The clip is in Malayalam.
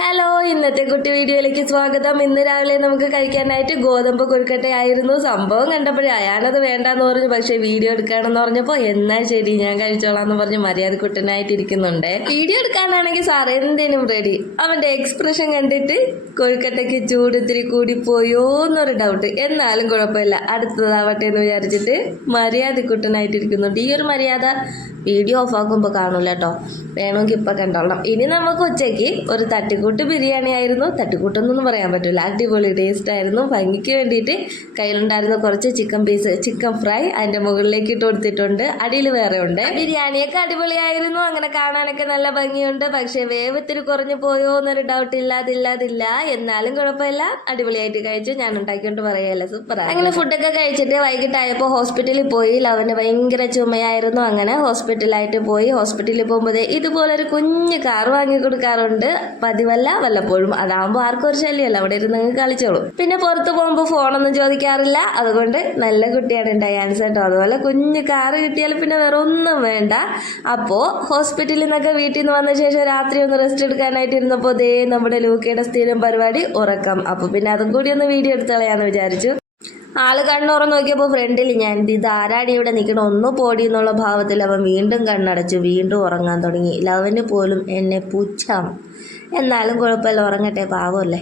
ഹലോ, ഇന്നത്തെ കുട്ടി വീഡിയോയിലേക്ക് സ്വാഗതം. ഇന്ന് രാവിലെ നമുക്ക് കഴിക്കാനായിട്ട് ഗോതമ്പ് കൊഴുക്കട്ടയായിരുന്നു. സംഭവം കണ്ടപ്പോഴേ അയാളത് വേണ്ടാന്ന് പറഞ്ഞു. പക്ഷെ വീഡിയോ എടുക്കാണെന്ന് പറഞ്ഞപ്പോൾ എന്നാൽ ശരി ഞാൻ കഴിച്ചോളാന്ന് പറഞ്ഞ് മര്യാദക്കുട്ടനായിട്ടിരിക്കുന്നുണ്ട്. വീഡിയോ എടുക്കാനാണെങ്കിൽ സാർ എന്തിനും റെഡി. അവന്റെ എക്സ്പ്രഷൻ കണ്ടിട്ട് കൊഴുക്കട്ടയ്ക്ക് ചൂട് ഇത്തിരി കൂടിപ്പോയോ എന്നൊരു ഡൗട്ട്. എന്നാലും കുഴപ്പമില്ല, അടുത്തതാവട്ടെ എന്ന് വിചാരിച്ചിട്ട് മര്യാദക്കുട്ടനായിട്ടിരിക്കുന്നുണ്ട്. ഈ ഒരു മര്യാദ വീഡിയോ ഓഫ് ആക്കുമ്പോൾ കാണൂല കേട്ടോ. വേണമെങ്കിൽ ഇപ്പം കണ്ടോളാം. ഇനി നമുക്ക് ഉച്ചയ്ക്ക് ഒരു തട്ടിക്കൂട്ട് ബിരിയാണി ആയിരുന്നു. തട്ടിക്കൂട്ടെന്നൊന്നും പറയാൻ പറ്റില്ല, അടിപൊളി ടേസ്റ്റ് ആയിരുന്നു. ഭംഗിക്ക് വേണ്ടിയിട്ട് കയ്യിലുണ്ടായിരുന്ന കുറച്ച് ചിക്കൻ ഫ്രൈ അതിൻ്റെ മുകളിലേക്ക് ഇട്ട് കൊടുത്തിട്ടുണ്ട്. അടിയിൽ വേറെ ഉണ്ട്. ബിരിയാണിയൊക്കെ അടിപൊളിയായിരുന്നു. അങ്ങനെ കാണാനൊക്കെ നല്ല ഭംഗിയുണ്ട്. പക്ഷേ വേവത്തിരി കുറഞ്ഞു പോയോ എന്നൊരു ഡൗട്ട് ഇല്ലാതില്ല. എന്നാലും കുഴപ്പമില്ല, അടിപൊളിയായിട്ട് കഴിച്ചു. ഞാൻ ഉണ്ടാക്കിക്കൊണ്ട് പറയല്ല, സൂപ്പറാണ്. അങ്ങനെ ഫുഡൊക്കെ കഴിച്ചിട്ട് വൈകിട്ടായപ്പോൾ ഹോസ്പിറ്റലിൽ പോയി. ലവന് ഭയങ്കര ചുമയായിരുന്നു. അങ്ങനെ ഹോസ്പിറ്റലായിട്ട് പോയി. ഹോസ്പിറ്റലിൽ പോകുമ്പോൾ ഇതുപോലൊരു കുഞ്ഞ് കാർ വാങ്ങി കൊടുക്കാറുണ്ട്. പതിവല്ല, വല്ലപ്പോഴും. അതാകുമ്പോൾ ആർക്കും ഒരു ശല്യമല്ല, അവിടെ ഇരുന്ന് കളിച്ചോളൂ. പിന്നെ പുറത്ത് പോകുമ്പോൾ ഫോണൊന്നും ചോദിക്കാറില്ല. അതുകൊണ്ട് നല്ല കുട്ടിയാണ് ഡയാൻസ് കേട്ടോ. അതുപോലെ കുഞ്ഞ് കാറ് കിട്ടിയാൽ പിന്നെ വേറെ ഒന്നും വേണ്ട. അപ്പോൾ ഹോസ്പിറ്റലിൽ നിന്നൊക്കെ വീട്ടിൽ നിന്ന് വന്ന ശേഷം രാത്രി ഒന്ന് റെസ്റ്റ് എടുക്കാനായിട്ട് ഇരുന്നപ്പോൾ നമ്മുടെ ലൂക്കയുടെ സ്ഥിരം പരിപാടി ഉറക്കം. അപ്പോൾ പിന്നെ അതും കൂടി ഒന്ന് വീഡിയോ എടുത്ത് കളയാന്ന് വിചാരിച്ചു. ആള് കണ്ണുറന്ന് നോക്കിയപ്പോൾ ഫ്രണ്ടിൽ ഞാൻ, ഇത് ആരാടി ഇവിടെ നിൽക്കണം, ഒന്ന് പോടി എന്നുള്ള ഭാവത്തിൽ അവൻ വീണ്ടും കണ്ണടച്ചു. വീണ്ടും ഉറങ്ങാൻ തുടങ്ങി. ലവന് പോലും എന്നെ പുച്ഛം. എന്നാലും കുഴപ്പമില്ല, ഉറങ്ങട്ടെ, പാവമല്ലേ.